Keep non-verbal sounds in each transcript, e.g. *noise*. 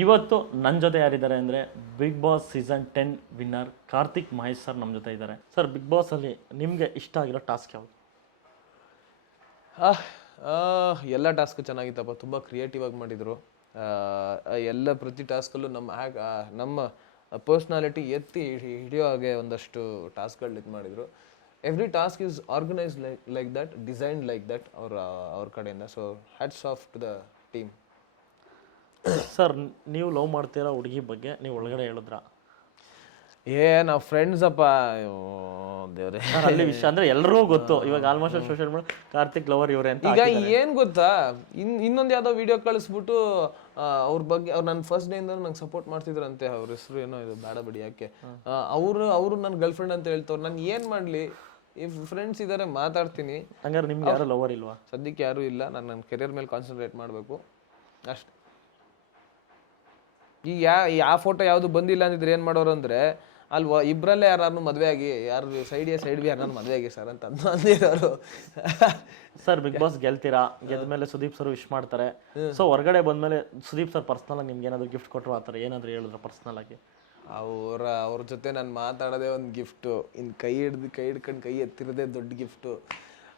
ಇವತ್ತು ನನ್ನ ಜೊತೆ ಯಾರಿದ್ದಾರೆ ಅಂದರೆ Bigg Boss season ten winner Karthik Mahesh sir ನಮ್ಮ ಜೊತೆ ಇದ್ದಾರೆ. ಸರ್ ಬಿಗ್ ಬಾಸಲ್ಲಿ ನಿಮಗೆ ಇಷ್ಟ ಆಗಿರೋ ಟಾಸ್ಕ್ ಯಾವುದು? ಎಲ್ಲ ಟಾಸ್ಕ್ ಚೆನ್ನಾಗಿತ್ತಪ್ಪ. ತುಂಬ ಕ್ರಿಯೇಟಿವ್ ಆಗಿ ಮಾಡಿದರು. ಎಲ್ಲ ಪ್ರತಿ ಟಾಸ್ಕಲ್ಲೂ ನಮ್ಮ ಹ್ಯಾಕ್ ನಮ್ಮ ಪರ್ಸ್ನಾಲಿಟಿ ಎತ್ತಿ ಹಿಡಿ- ಹಿಡಿಯೋ ಹಾಗೆ ಒಂದಷ್ಟು ಟಾಸ್ಕ್ಗಳು ಇದು ಮಾಡಿದರು. Every task is organise like like that design like that ಅವ್ರ ಅವ್ರ ಕಡೆಯಿಂದ. So hats off to the team sir ನೀವು ಲವ್ ಮಾಡ್ತೀರಾ ಹುಡುಗಿ ಬಗ್ಗೆ ನೀವು ಒಳಗಡೆ ಹೇಳಿದ್ರ? ಏ ನಾವು ಫ್ರೆಂಡ್ಸ್ ಅಪ್ಪ. ದೇವ್ರೆ. ಸರ್ ಅಲ್ಲಿ ವಿಷಯ ಅಂದ್ರೆ ಎಲ್ಲರೂ ಗೊತ್ತು. ಇವಾಗ almost social media Karthik lover ಇವರೇ ಅಂತ ಈಗ ಏನ್ ಗೊತ್ತಾ? ಇನ್ ಇನ್ನೊಂದು ಯಾವ್ದೋ ವಿಡಿಯೋ ಕಳಿಸ್ಬಿಟ್ಟು ಆ, ಅವ್ರ ಬಗ್ಗೆ ಅವ್ರು ನನ್ನ ಫಸ್ಟ್ ಡೇ ಇಂದ ನಂಗೆ ಸಪೋರ್ಟ್ ಮಾಡ್ತಿದ್ರಂತೆ. ಅವ್ರ ಹೆಸರು ಏನೋ ಇದು ಬೇಡ ಬಿಡಿ ಯಾಕೆ. ಅವರು ಅವರು ನನ್ನ ಗರ್ಲ್ ಫ್ರೆಂಡ್ ಅಂತ ಹೇಳ್ತವ್ರು. ನಾನು ಏನ್ ಮಾಡ್ಲಿ? ಈ ಫ್ರೆಂಡ್ಸ್ ಇದಾರೆ ಮಾತಾಡ್ತೀನಿ. ಹಂಗಾರೆ ನಿಮ್ಗೆ ಯಾರು ಲವರ್ ಇಲ್ವಾ? ಸದ್ಯಕ್ಕೆ ಯಾರೂ ಇಲ್ಲ. ನಾನು ನನ್ನ ಕೆರಿಯರ್ ಮೇಲೆ ಕಾನ್ಸಂಟ್ರೇಟ್ ಮಾಡಬೇಕು. ಅಷ್ಟೇ. ಈಗ ಯಾ ಆ ಫೋಟೋ ಯಾವುದು ಬಂದಿಲ್ಲ ಅಂದಿದ್ರೆ ಏನು ಮಾಡೋರು ಅಂದರೆ ಅಲ್ಲಿ ವ- ಇಬ್ರಲ್ಲೇ ಯಾರು ಮದುವೆ ಆಗಿ ಯಾರು ಸೈಡ್ ಎ ಸೈಡ್ ಬಿ ಯಾರು ಮದುವೆ ಆಗಿ ಸರ್ ಅಂತ ಅಂದ್- ಅಂದಿರೋರು. ಸರ್ ಬಿಗ್ ಬಾಸ್ ಗೆಲ್ತೀರಾ? ಗೆದ್ದ ಮೇಲೆ ಸುದೀಪ್ ಸರ್ ವಿಶ್ ಮಾಡ್ತಾರೆ. ಸೊ ಹೊರಗಡೆ ಬಂದ್ಮೇಲೆ ಸುದೀಪ್ ಸರ್ ಪರ್ಸನಲ್ ಆಗಿ ನಿಮ್ಗೆ ಏನಾದ್ರು ಗಿಫ್ಟ್ ಕೊಟ್ಟರು ಆ ಥರ ಏನಾದರೂ ಹೇಳಿದ್ರು ಪರ್ಸನಲ್ ಆಗಿ? ಅವರ ಅವ್ರ ಜೊತೆ ನಾನು ಮಾತಾಡೋದೇ ಒಂದು ಗಿಫ್ಟು ಇನ್ನು ಕೈ ಹಿಡ್ದು ಕೈ ಹಿಡ್ಕೊಂಡು ಕೈ ಎತ್ತಿರೋದೇ ದೊಡ್ಡ ಗಿಫ್ಟು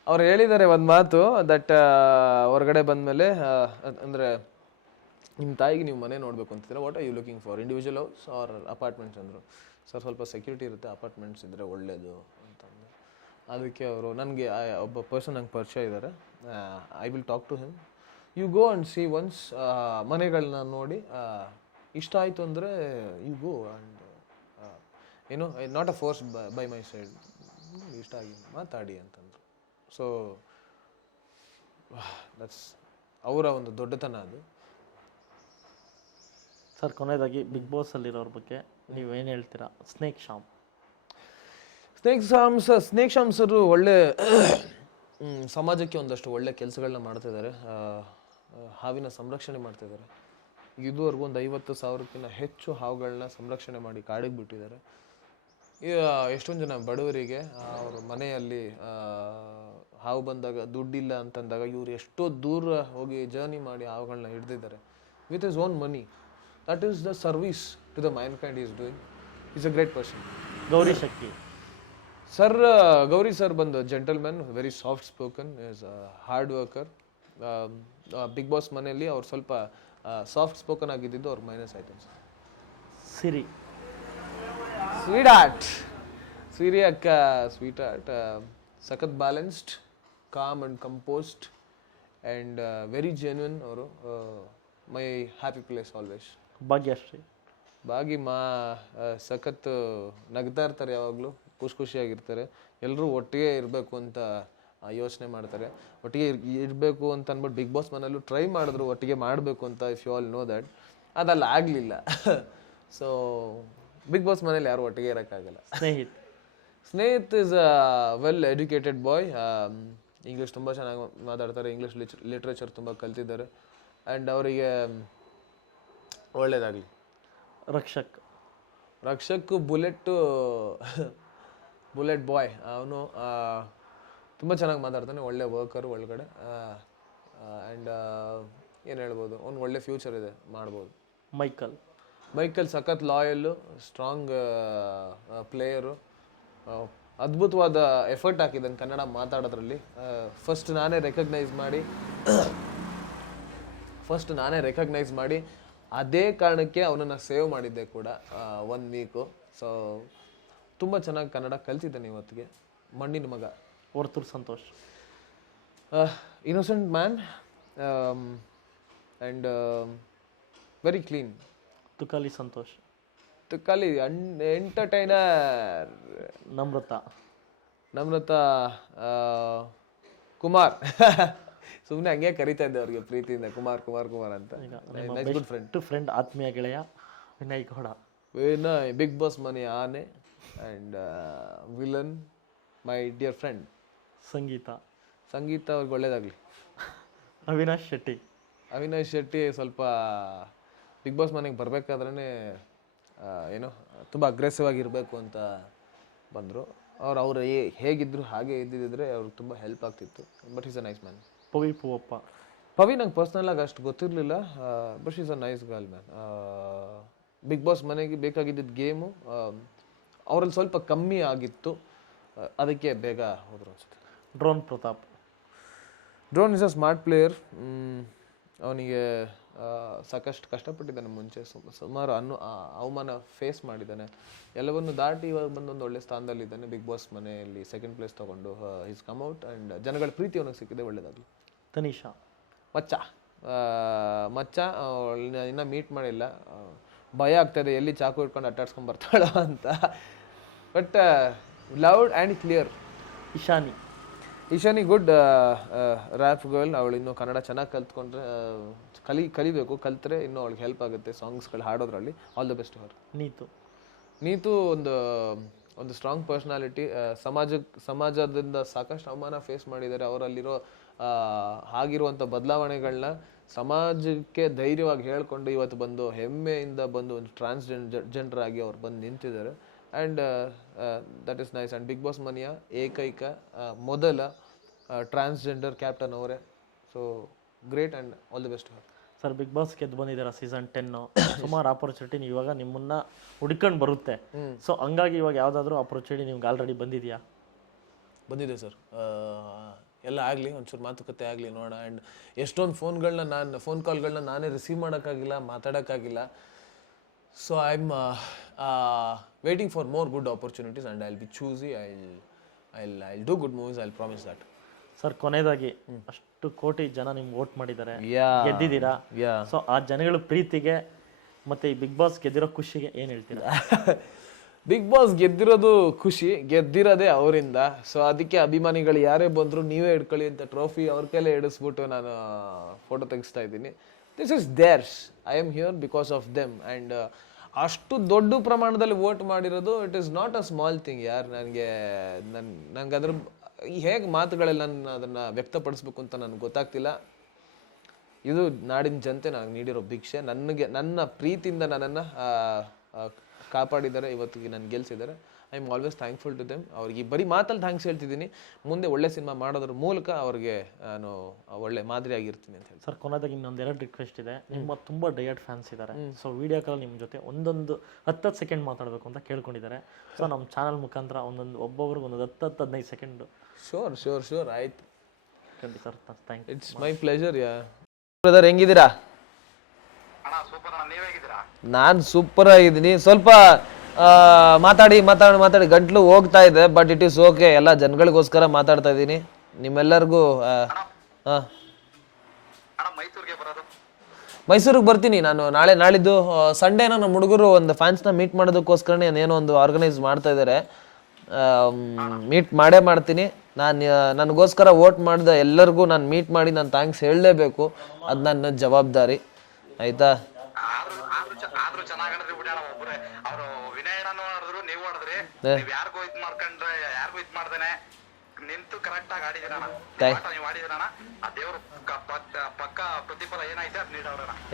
ಅವ್ರು ಹೇಳಿದ್ದಾರೆ ಒಂದು ಮಾತು ದಟ್ ಹೊರಗಡೆ ಬಂದಮೇಲೆ ಅಂದರೆ ನಿಮ್ಮ ತಾಯಿಗೆ ನೀವು ಮನೆ ನೋಡಬೇಕು ಅಂತಿದ್ರೆ what are you looking for individual house or apartments ಅಂದರು? ಸರ್ ಸ್ವಲ್ಪ ಸೆಕ್ಯೂರಿಟಿ ಇರುತ್ತೆ ಅಪಾರ್ಟ್ಮೆಂಟ್ಸ್ ಇದ್ದರೆ ಒಳ್ಳೆಯದು ಅಂತಂದು ಅದಕ್ಕೆ ಅವರು, ನನಗೆ ಒಬ್ಬ ಪರ್ಸನ್ ನಂಗೆ ಪರಿಚಯ ಇದ್ದಾರೆ I will talk to him you go and see once ಮನೆಗಳನ್ನ ನೋಡಿ ಇಷ್ಟ ಆಯಿತು ಅಂದರೆ ಯು ಗೋ ಆ್ಯಂಡ್ ಏನು not a force by my side ಇಷ್ಟ ಆಗಿ ಮಾತಾಡಿ ಅಂತಂದರು ಸೊ ದಟ್ಸ್ ಅವರ ಒಂದು ದೊಡ್ಡತನ ಅದು. ಸರ್ ಕೊನೆಯದಾಗಿ ಬಿಗ್ ಬಾಸ್ ಅಲ್ಲಿರೋರ ಬಗ್ಗೆ ನೀವೇನು ಹೇಳ್ತೀರಾ? ಸ್ನೇಕ್ ಶಾಮ್ ಸ್ನೇಕ್ ಶಾಮ್ಸ್ ಸ್ನೇಕ್ ಶಾಮ್ಸರು ಒಳ್ಳೆ ಹ್ಮ್, ಸಮಾಜಕ್ಕೆ ಒಂದಷ್ಟು ಒಳ್ಳೆ ಕೆಲಸಗಳನ್ನ ಮಾಡ್ತಿದ್ದಾರೆ. ಹಾವಿನ ಸಂರಕ್ಷಣೆ ಮಾಡ್ತಿದ್ದಾರೆ. ಇದುವರೆಗೂ ಒಂದು ಐವತ್ತು ಸಾವಿರಕ್ಕಿಂತ ಹೆಚ್ಚು ಹಾವುಗಳನ್ನ ಸಂರಕ್ಷಣೆ ಮಾಡಿ ಕಾಡಿಗೆ ಬಿಟ್ಟಿದ್ದಾರೆ. ಎಷ್ಟೊಂದು ಜನ ಬಡವರಿಗೆ ಅವ್ರ ಮನೆಯಲ್ಲಿ ಹಾವು ಬಂದಾಗ ದುಡ್ಡಿಲ್ಲ ಅಂತಂದಾಗ ಇವ್ರು ಎಷ್ಟೋ ದೂರ ಹೋಗಿ ಜರ್ನಿ ಮಾಡಿ ಹಾವುಗಳನ್ನ ಹಿಡ್ದಿದ್ದಾರೆ. With his own money that is the service to the mind kind is doing is a great person Gowri Shakti sir Gowri sir ಬಂದು gentleman very soft spoken is hard worker Bigg Boss ಮನೆಯಲ್ಲಿ ಅವ್ರು ಸ್ವಲ್ಪ soft spoken ಆಗಿದ್ದಿದ್ದು ಅವ್ರ minus ಆಯ್ತು sir Siri sweetheart Siri ಅಕ್ಕ sweetheart ಸಖತ್ balanced calm and composed and very genuine ಅವರು my happy place always Bhagyashree Bhagi ಮಾ ಸಖತ್ತು ಸಖತ್ ನಗ್ತಾ ಇರ್ತಾರೆ ಯಾವಾಗಲೂ ಖುಷಿ ಖುಷಿಯಾಗಿರ್ತಾರೆ. ಎಲ್ಲರೂ ಒಟ್ಟಿಗೆ ಇರಬೇಕು ಅಂತ ಯೋಚನೆ ಮಾಡ್ತಾರೆ. ಒಟ್ಟಿಗೆ ಇರಬೇಕು ಅಂತ ಅಂದ್ಬಿಟ್ಟು ಬಿಗ್ ಬಾಸ್ ಮನೆಯಲ್ಲೂ ಟ್ರೈ ಮಾಡಿದ್ರು ಒಟ್ಟಿಗೆ ಮಾಡಬೇಕು ಅಂತ if you all know that ಅದಲ್ಲ ಆಗಲಿಲ್ಲ. ಸೊ ಬಿಗ್ ಬಾಸ್ ಮನೇಲಿ ಯಾರು ಒಟ್ಟಿಗೆ ಇರೋಕ್ಕಾಗಲ್ಲ. Snehith. Snehith is a well educated boy English ತುಂಬ ಚೆನ್ನಾಗಿ ಮಾತಾಡ್ತಾರೆ. ಇಂಗ್ಲೀಷ್ ಲಿಟ್ರೇಚರ್ ತುಂಬ ಕಲ್ತಿದ್ದಾರೆ. ಆ್ಯಂಡ್ ಅವರಿಗೆ ಒಳ್ಳೇದಾಗಲಿ. Rakshak. Rakshak bullet bullet boy. ಅವನು ತುಂಬ ಚೆನ್ನಾಗಿ ಮಾತಾಡ್ತಾನೆ. ಒಳ್ಳೆ ವರ್ಕರು ಒಳಗಡೆ. ಆ್ಯಂಡ್ ಏನು ಹೇಳ್ಬೋದು? ಅವ್ನು ಒಳ್ಳೆ ಫ್ಯೂಚರ್ ಇದೆ. ಮಾಡ್ಬೋದು. ಮೈಕಲ್. ಮೈಕಲ್ ಸಖತ್ ಲಾಯಲ್ಲು ಸ್ಟ್ರಾಂಗ್ ಪ್ಲೇಯರು. ಅದ್ಭುತವಾದ ಎಫರ್ಟ್ ಹಾಕಿದ್ದಾನೆ ಕನ್ನಡ ಮಾತಾಡೋದ್ರಲ್ಲಿ. ಫಸ್ಟ್ ನಾನೇ ರೆಕಗ್ನೈಸ್ ಮಾಡಿ ಫಸ್ಟ್ ನಾನೇ ರೆಕಗ್ನೈಸ್ ಮಾಡಿ ಅದೇ ಕಾರಣಕ್ಕೆ ಅವನನ್ನು ಸೇವ್ ಮಾಡಿದ್ದೆ ಕೂಡ ಒನ್ ವೀಕು ಸೊ ತುಂಬ ಚೆನ್ನಾಗಿ ಕನ್ನಡ ಕಲ್ತಿದ್ದಾನೆ ಇವತ್ತಿಗೆ. ಮಣ್ಣಿನ ಮಗ. Varthur Santosh. Innocent man and very clean Tukali Santosh. Tukali an entertainer Namratha. Namratha Kumar. *laughs* ಸುಮ್ಮನೆ ಹಂಗೆ ಕರಿತಾ ಇದ್ದೆ ಅವ್ರಿಗೆ ಪ್ರೀತಿಯಿಂದ ಕುಮಾರ್ ಕುಮಾರ್ ಕುಮಾರ್ ಅಂತ. ಗುಡ್ ಫ್ರೆಂಡ್ ಟು ಫ್ರೆಂಡ್ ಆತ್ಮೀಯ ಗೆಳೆಯ ವಿನಯ್ ಗೌಡ. ವಿನಯ್ ಬಿಗ್ ಬಾಸ್ ಮನಿ ಆನೆ and villain my dear friend Sangeetha. Sangeetha ಅವ್ರಿಗೆ ಒಳ್ಳೇದಾಗಲಿ. ಅವಿನಾಶ್ ಶೆಟ್ಟಿ. ಅವಿನಾಶ್ ಶೆಟ್ಟಿ ಸ್ವಲ್ಪ ಬಿಗ್ ಬಾಸ್ ಮನೆಗೆ ಬರಬೇಕಾದ್ರೆ ಏನು ತುಂಬ ಅಗ್ರೆಸಿವ್ ಆಗಿರಬೇಕು ಅಂತ ಬಂದರು. ಅವ್ರು ಅವ್ರು ಹೇಗಿದ್ರು ಹಾಗೆ ಇದ್ದಿದ್ದರೆ ಅವ್ರಿಗೆ ತುಂಬ ಹೆಲ್ಪ್ ಆಗ್ತಿತ್ತು. But is a nice man Pavi Poovappa. Pavi ನಂಗೆ ಪರ್ಸ್ನಲ್ ಆಗಿ ಅಷ್ಟು ಗೊತ್ತಿರಲಿಲ್ಲ. But is a nice girl man Bigg Boss ಮನೆಗೆ ಬೇಕಾಗಿದ್ದ ಗೇಮು ಅವರಲ್ಲಿ ಸ್ವಲ್ಪ ಕಮ್ಮಿ ಆಗಿತ್ತು. ಅದಕ್ಕೆ ಬೇಗ ಹೋದ್ರು ಅನ್ಸುತ್ತೆ. Drone Prathap drone is a smart player ಅವನಿಗೆ ಸಾಕಷ್ಟು ಕಷ್ಟಪಟ್ಟಿದ್ದಾನೆ ಮುಂಚೆ. ಸುಮ- ಸುಮಾರು ಅನ್ನು ಅವಮಾನ ಫೇಸ್ ಮಾಡಿದ್ದಾನೆ. ಎಲ್ಲವನ್ನು ದಾಟಿ ಇವಾಗ ಬಂದೊಂದು ಒಳ್ಳೆ ಸ್ಥಾನದಲ್ಲಿದ್ದಾನೆ ಬಿಗ್ ಬಾಸ್ ಮನೆಯಲ್ಲಿ ಸೆಕೆಂಡ್ ಪ್ಲೇಸ್ ತಗೊಂಡು. ಹಿಸ್ ಕಮ್ ಔಟ್ ಆ್ಯಂಡ್ ಜನಗಳ ಪ್ರೀತಿ ಅವನಿಗೆ ಸಿಕ್ಕಿದೆ ಒಳ್ಳೇದಾಗಲಿ. ತನಿಷಾ ಮಚ್ಚ? ಮಚ್ಚ ಅವಳನ್ನ ಇನ್ನೂ ಮೀಟ್ ಮಾಡಿಲ್ಲ. ಭಯ ಆಗ್ತದೆ ಎಲ್ಲಿ ಚಾಕು ಇಟ್ಕೊಂಡು ಅಟ್ಟಾಡ್ಸ್ಕೊಂಡು ಬರ್ತಾಳೋ ಅಂತ. But loud and clear Ishani Ishani good rap girl ಅವಳು ಇನ್ನೂ ಕನ್ನಡ ಚೆನ್ನಾಗಿ ಕಲ್ತ್ಕೊಂಡ್ರೆ ಕಲಿ ಕಲಿಬೇಕು. ಕಲ್ತ್ರೆ ಇನ್ನೂ ಅವಳಿಗೆ ಹೆಲ್ಪ್ ಆಗುತ್ತೆ ಸಾಂಗ್ಸ್ಗಳು ಹಾಡೋದ್ರಲ್ಲಿ. ಆಲ್ ದ ಬೆಸ್ಟ್ ಅವರ್ ನೀತು. ನೀತು ಒಂದು ಒಂದು ಸ್ಟ್ರಾಂಗ್ ಪರ್ಸ್ನಾಲಿಟಿ ಸಮಾಜ, ಸಮಾಜದಿಂದ ಸಾಕಷ್ಟು ಅವಮಾನ ಫೇಸ್ ಮಾಡಿದ್ದಾರೆ. ಅವರಲ್ಲಿರೋ ಆಗಿರುವಂಥ ಬದಲಾವಣೆಗಳನ್ನ ಸಮಾಜಕ್ಕೆ ಧೈರ್ಯವಾಗಿ ಹೇಳಿಕೊಂಡು ಇವತ್ತು ಬಂದು ಹೆಮ್ಮೆಯಿಂದ ಬಂದು ಒಂದು ಟ್ರಾನ್ಸ್ ಜೆಂಡರ್ ಆಗಿ ಅವ್ರು ಬಂದು ನಿಂತಿದ್ದಾರೆ. And that is nice and Bigg Boss ಮನಿಯ ಏಕೈಕ ಮೊದಲ ಟ್ರಾನ್ಸ್ಜೆಂಡರ್ ಕ್ಯಾಪ್ಟನ್ ಅವರೇ. So great and all the best sir Bigg Boss ಗೆದ್ದು ಬಂದಿದ್ದೀರಾ ಸೀಸನ್ ಟೆನ್ನು ಸುಮಾರು ಆಪರ್ಚುನಿಟಿ ಇವಾಗ ನಿಮ್ಮನ್ನ ಹುಡ್ಕೊಂಡು ಬರುತ್ತೆ. ಸೊ ಹಂಗಾಗಿ ಇವಾಗ ಯಾವುದಾದ್ರೂ ಆಪರ್ಚುನಿಟಿ ನಿಮ್ಗೆ ಆಲ್ರೆಡಿ ಬಂದಿದೆಯಾ? ಬಂದಿದೆ ಸರ್. ಎಲ್ಲ ಆಗಲಿ ಒಂಚೂರು ಮಾತುಕತೆ ಆಗಲಿ ನೋಡೋಣ. ಆ್ಯಂಡ್ ಎಷ್ಟೊಂದು ಫೋನ್ಗಳನ್ನ ನಾನು ಫೋನ್ ಕಾಲ್ಗಳನ್ನ ನಾನೇ ರಿಸೀವ್ ಮಾಡೋಕ್ಕಾಗಿಲ್ಲ ಮಾತಾಡೋಕ್ಕಾಗಿಲ್ಲ. So I am waiting for more good opportunities and I will be choosy I I I do good movies I promise that sir ಕೊನೆಯದಾಗಿ ಅಷ್ಟು ಕೋಟಿ ಜನ ನಿಮ್ಗೆ ವೋಟ್ ಮಾಡಿದ್ದಾರೆ. ಗೆದ್ದಿದ್ದೀರಾ. ಸೊ ಆ ಜನಗಳ ಪ್ರೀತಿಗೆ ಮತ್ತೆ ಈ ಬಿಗ್ ಬಾಸ್ ಗೆದ್ದಿರೋ ಖುಷಿಗೆ ಏನು ಹೇಳ್ತೀರಾ? *laughs* ಬಿಗ್ ಬಾಸ್ ಗೆದ್ದಿರೋದು ಖುಷಿ ಗೆದ್ದಿರೋದೇ ಅವರಿಂದ. ಸೊ ಅದಕ್ಕೆ ಅಭಿಮಾನಿಗಳು ಯಾರೇ ಬಂದ್ರು ನೀವೇ ಹಿಡ್ಕೊಳ್ಳಿ ಅಂತ ಟ್ರೋಫಿ ಅವ್ರ ಕೈಲೇ ಇಡಿಸ್ಬಿಟ್ಟು ನಾನು ಫೋಟೋ ತೆಗಿಸ್ತಾ ಇದ್ದೀನಿ. This is there's I am here because of them and ಅಷ್ಟು ದೊಡ್ಡ ಪ್ರಮಾಣದಲ್ಲಿ ವೋಟ್ ಮಾಡಿರೋದು it is not a small thing ಯಾರು ನನಗೆ ನನ್ನ ನಂಗೆ ಅದ್ರ ಹೇಗೆ ಮಾತುಗಳೆಲ್ಲ ನಾನು ಅದನ್ನು ವ್ಯಕ್ತಪಡಿಸ್ಬೇಕು ಅಂತ ನನಗೆ ಗೊತ್ತಾಗ್ತಿಲ್ಲ. ಇದು ನಾಡಿನ ಜನತೆ ನನಗೆ ನೀಡಿರೋ ಭಿಕ್ಷೆ. ನನಗೆ ನನ್ನ ಪ್ರೀತಿಯಿಂದ ನನ್ನನ್ನು ಕಾಪಾಡಿದ್ದಾರೆ. ಇವತ್ತಿಗೆ ನಾನು ಗೆಲ್ಸಿದ್ದಾರೆ. I am always thankful to them. ಅವ್ರಿಗೆ ಬರೀ ಮಾತಲ್ಲಿ ಥ್ಯಾಂಕ್ಸ್ ಹೇಳ್ತಿದ್ದೀನಿ. ಮುಂದೆ ಒಳ್ಳೆ ಸಿನಿಮಾ ಮಾಡೋದ್ರ ಮೂಲಕ ಅವ್ರಿಗೆ ನಾನು ಒಳ್ಳೆ ಮಾದರಿ ಆಗಿರ್ತೀನಿ ಅಂತ ಹೇಳಿ ಸರ್ ಇನ್ನೊಂದು ಎರಡು ರಿಕ್ವೆಸ್ಟ್ ಇದೆ. ನಿಮ್ಮ ತುಂಬ ಡಯಟ್ ಫ್ಯಾನ್ಸ್ ಇದ್ದಾರೆ. ಸೊ ವಿಡಿಯೋ ಕಾಲ್ ನಿಮ್ಮ ಜೊತೆ ಒಂದೊಂದು ಹತ್ತತ್ತು ಸೆಕೆಂಡ್ ಮಾತಾಡಬೇಕು ಅಂತ ಕೇಳ್ಕೊಂಡಿದ್ದಾರೆ. ಸೊ ನಮ್ಮ ಚಾನಲ್ ಮುಖಾಂತರ ಒಂದೊಂದು ಒಬ್ಬೊಬ್ರಿಗೆ ಒಂದೊಂದು ಹತ್ತು ಹತ್ತು ಹದಿನೈದು ಸೆಕೆಂಡ್ ಶೋರ್ ಶೋರ್ ಶೋರ್ ಆಯ್ತು ಖಂಡಿತ sir thank you it's my pleasure yeah brother ಹೆಂಗಿದ್ದೀರಾ? ನಾನು ಸೂಪರ್ ಆಗಿದ್ದೀನಿ ಸ್ವಲ್ಪ ಆ, ಮಾತಾಡಿ ಮಾತಾಡಿ ಮಾತಾಡಿ. ಗಂಟ್ಲು ಹೋಗ್ತಾ ಇದೆ ಬಟ್ ಇಟ್ ಈಸ್ ಓಕೆ ಎಲ್ಲ ಜನಗಳಿಗೋಸ್ಕರ ಮಾತಾಡ್ತಾ ಇದ್ದೀನಿ. ನಿಮ್ಮೆಲ್ಲರಿಗೂ ಹಾಂ. ಮೈಸೂರಿಗೆ ಬರ್ತೀನಿ ನಾನು. ನಾಳೆ ನಾಳಿದ್ದು ಸಂಡೇ ನಮ್ಮ ಹುಡುಗರು ಒಂದು ಫ್ಯಾನ್ಸ್ನ ಮೀಟ್ ಮಾಡೋದಕ್ಕೋಸ್ಕರನೇ ಏನೋ ಒಂದು ಆರ್ಗನೈಸ್ ಮಾಡ್ತಾ ಇದ್ದಾರೆ. ಮೀಟ್ ಮಾಡೇ ಮಾಡ್ತೀನಿ. ನಾನು ನನಗೋಸ್ಕರ ವೋಟ್ ಮಾಡಿದ ಎಲ್ಲರಿಗೂ ನಾನು ಮೀಟ್ ಮಾಡಿ ನಾನು ಥ್ಯಾಂಕ್ಸ್ ಹೇಳಲೇಬೇಕು. ಅದು ನನ್ನ ಜವಾಬ್ದಾರಿ. ಆಯ್ತಾ?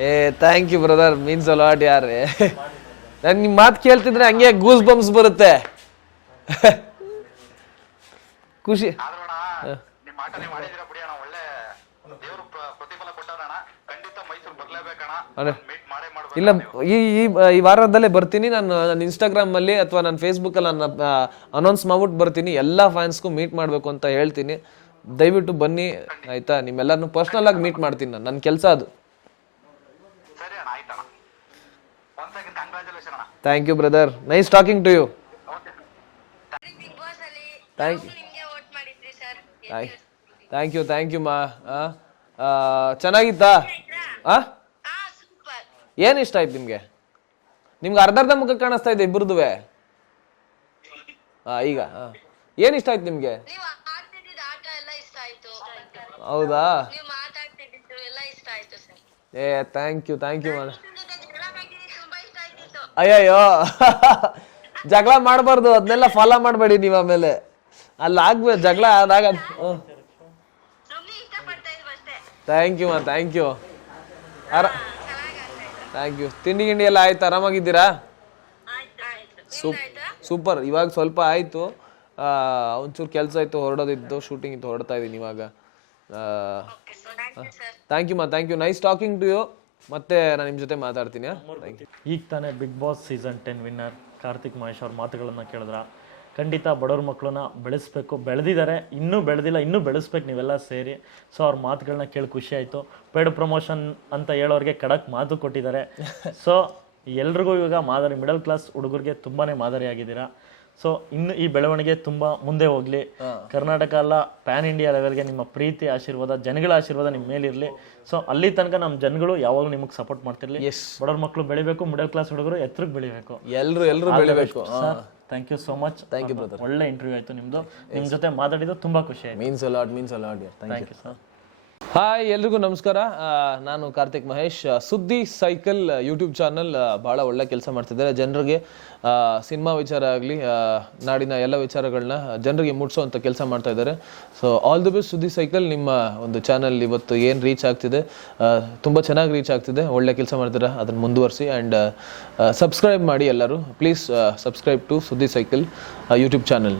ಏ. Thank you brother means lot ಯಾರೇ. *laughs* ನಂಗೆ ನಿಮ್ಮ ಮಾತು ಕೇಳ್ತಿದ್ರೆ ಹಂಗೆ ಗೂಸ್ ಬಂಪ್ಸ್ ಬರುತ್ತೆ. *laughs* ಖುಷಿ. ಆದ್ರೂ ಅಣ್ಣ ನಿಮ್ ಆಟ ನೀವು ಆಡಿದಿರ ಬಿಡಿ ಅಣ್ಣ ಒಳ್ಳೆ ದೇವ್ರು ಪ್ರತಿಫಲ ಕೊಟ್ಟಾರಣ್ಣ. ಖಂಡಿತ ಮೈಸೂರು ಬರ್ಲೇಬೇಕಣ್ಣ. ಅದೇ. ಮೀಟ್ ಮಾಡೇ ಮಾಡ್ಬೇಕು ಇಲ್ಲ ಈ ಈ ಈ ವಾರದಲ್ಲೇ ಬರ್ತೀನಿ. ನಾನು ನನ್ನ ಇನ್ಸ್ಟಾಗ್ರಾಮ್ ಅಲ್ಲಿ ಅಥವಾ ನನ್ನ ಫೇಸ್ಬುಕ್ ಅಲ್ಲಿ ನನ್ನ ಅನೌನ್ಸ್ ಮಾಡ್ಬಿಟ್ಟು ಬರ್ತೀನಿ. ಎಲ್ಲ ಫ್ಯಾನ್ಸ್ಗೂ ಮೀಟ್ ಮಾಡಬೇಕು ಅಂತ ಹೇಳ್ತೀನಿ. ದಯವಿಟ್ಟು ಬನ್ನಿ. ಆಯ್ತಾ? ನಿಮ್ಮೆಲ್ಲರನ್ನು ಪರ್ಸನಲ್ ಆಗಿ ಮೀಟ್ ಮಾಡ್ತೀನಿ ನಾನು. ನನ್ನ ಕೆಲಸ ಅದು. Thank you brother nice talking to you thank Bigg Boss ಅಲ್ಲಿ Thank ನಾವು ನಿಮ್ಗೆ ವೋಟ್ ಮಾಡಿದ್ವಿ sir thank you thank you ಮಾ ಚೆನ್ನಾಗಿತ್ತಾ ಹಾ ಏನು ಇಷ್ಟ ಆಯ್ತು ನಿಮಗೆ? ನಿಮ್ಗೆ ಅರ್ಧ ಅರ್ಧ ಮುಖ ಕಾಣಿಸ್ತಾ ಇದೆ ಇಬ್ಬರದುವೆ ಆ ಈಗ. ಏನ್ ಇಷ್ಟ ಆಯ್ತು ನಿಮ್ಗೆ? ಹೌದಾ? ಏ thank you thank you madam ಅಯ್ಯಯ್ಯೋ. *laughs* ಜಗಳ ಮಾಡಬಾರ್ದು ಅದನ್ನೆಲ್ಲ ಫಾಲೋ ಮಾಡಬೇಡಿ ನೀವು ಆಮೇಲೆ. ಅಲ್ಲಿ ಆಗ್ಬೇ ಜಗಳ ಆದಾಗ ಥ್ಯಾಂಕ್ ಯು ಮಾ ಥ್ಯಾಂಕ್ ಯು ಆರ ಚೆನ್ನಾಗ್ ಥ್ಯಾಂಕ್ ಯು ತಿಂಡಿ ಗಿಂಡಿ ಎಲ್ಲ ಆಯ್ತು? ಆರಾಮಾಗಿದ್ದೀರಾ? ಆಯ್ತು ಆಯ್ತು. ಸೂಪ್ ಸೂಪರ್. ಇವಾಗ ಸ್ವಲ್ಪ ಆಯಿತು. ಒಂಚೂರು ಕೆಲಸ ಇತ್ತು ಹೊರಡೋದಿತ್ತು. ಶೂಟಿಂಗ್ ಇತ್ತು ಹೊರಡ್ತಾ ಇದ್ದೀನಿ ಇವಾಗ. ಥ್ಯಾಂಕ್ ಯು ಮಾ thank you nice talking to you ಮತ್ತೆ ನಾನು ನಿಮ್ಮ ಜೊತೆ ಮಾತಾಡ್ತೀನಿ ಈಗ ತಾನೇ Bigg Boss season ten winner Karthik Mahesh ಅವ್ರ ಮಾತುಗಳನ್ನು ಕೇಳಿದ್ರ? ಖಂಡಿತ ಬಡವ್ರ ಮಕ್ಕಳನ್ನ ಬೆಳೆಸ್ಬೇಕು. ಬೆಳೆದಿದ್ದಾರೆ ಇನ್ನೂ ಬೆಳೆದಿಲ್ಲ ಇನ್ನೂ ಬೆಳೆಸ್ಬೇಕು ನೀವೆಲ್ಲ ಸೇರಿ. ಸೊ ಅವ್ರ ಮಾತುಗಳನ್ನ ಕೇಳಿ ಖುಷಿ ಆಯಿತು. ಪೇಡ್ ಪ್ರಮೋಷನ್ ಅಂತ ಹೇಳೋರಿಗೆ ಖಡಕ್ ಮಾತು ಕೊಟ್ಟಿದ್ದಾರೆ ಸೊ *laughs* ಎಲ್ರಿಗೂ ಇವಾಗ ಮಾದರಿ ಮಿಡಲ್ ಕ್ಲಾಸ್ ಹುಡುಗರಿಗೆ ತುಂಬಾ ಮಾದರಿಯಾಗಿದ್ದೀರಾ ಸೊ ಇನ್ನು ಈ ಬೆಳವಣಿಗೆ ತುಂಬಾ ಮುಂದೆ ಹೋಗ್ಲಿ. ಕರ್ನಾಟಕ ಅಲ್ಲ ಪ್ಯಾನ್ ಇಂಡಿಯಾ ಲೆವೆಲ್ಗೆ ನಿಮ್ಮ ಪ್ರೀತಿ ಆಶೀರ್ವಾದ ಜನಗಳ ಆಶೀರ್ವಾದ ನಿಮ್ಮ ಮೇಲಿರಲಿ. ಸೊ ಅಲ್ಲಿ ತನಕ ನಮ್ಮ ಜನಗಳು ಯಾವಾಗಲೂ ನಿಮಗೆ ಸಪೋರ್ಟ್ ಮಾಡ್ತಿರ್ಲಿ. ಬಡವ್ರ ಮಕ್ಕಳು ಬೆಳಿಬೇಕು ಮಿಡಲ್ ಕ್ಲಾಸ್ ಹುಡುಗರು ಎತ್ತರಕ್ಕೆ ಬೆಳಿಬೇಕು. ಎಲ್ಲರೂ ಎಲ್ಲರೂ ಬೆಳಿಬೇಕು. Thank you so much thank you brother ಒಳ್ಳೆ ಇಂಟರ್ವ್ಯೂ ಆಯ್ತು ನಿಮ್ಮದು ನಿಮ್ಮ ಜೊತೆ ಮಾತಾಡಿದ್ದು ತುಂಬಾ ಖುಷಿ ಆಯಿತು. Means a lot means a lot thank thank you sir hi, ಎಲ್ರಿಗೂ ನಮಸ್ಕಾರ. ನಾನು ಕಾರ್ತಿಕ್ ಮಹೇಶ್. ಸುದ್ದಿ ಸೈಕಲ್ ಯೂಟ್ಯೂಬ್ ಚಾನಲ್ ಭಾಳ ಒಳ್ಳೆ ಕೆಲಸ ಮಾಡ್ತಿದ್ದಾರೆ. ಜನರಿಗೆ ಸಿನಿಮಾ ವಿಚಾರ ಆಗಲಿ ನಾಡಿನ ಎಲ್ಲ ವಿಚಾರಗಳನ್ನ ಜನರಿಗೆ ಮುಟ್ಸೋವಂಥ ಕೆಲಸ ಮಾಡ್ತಾ ಇದ್ದಾರೆ. So all the best Suddi cycle. ನಿಮ್ಮ ಒಂದು ಚಾನಲ್ ಇವತ್ತು ಏನು ರೀಚ್ ಆಗ್ತಿದೆ? ತುಂಬ ಚೆನ್ನಾಗಿ ರೀಚ್ ಆಗ್ತಿದೆ. ಒಳ್ಳೆ ಕೆಲಸ ಮಾಡ್ತೀರಾ? ಅದನ್ನು ಮುಂದುವರಿಸಿ. ಆ್ಯಂಡ್ ಸಬ್ಸ್ಕ್ರೈಬ್ ಮಾಡಿ ಎಲ್ಲರೂ. Please subscribe to Suddi cycle YouTube channel.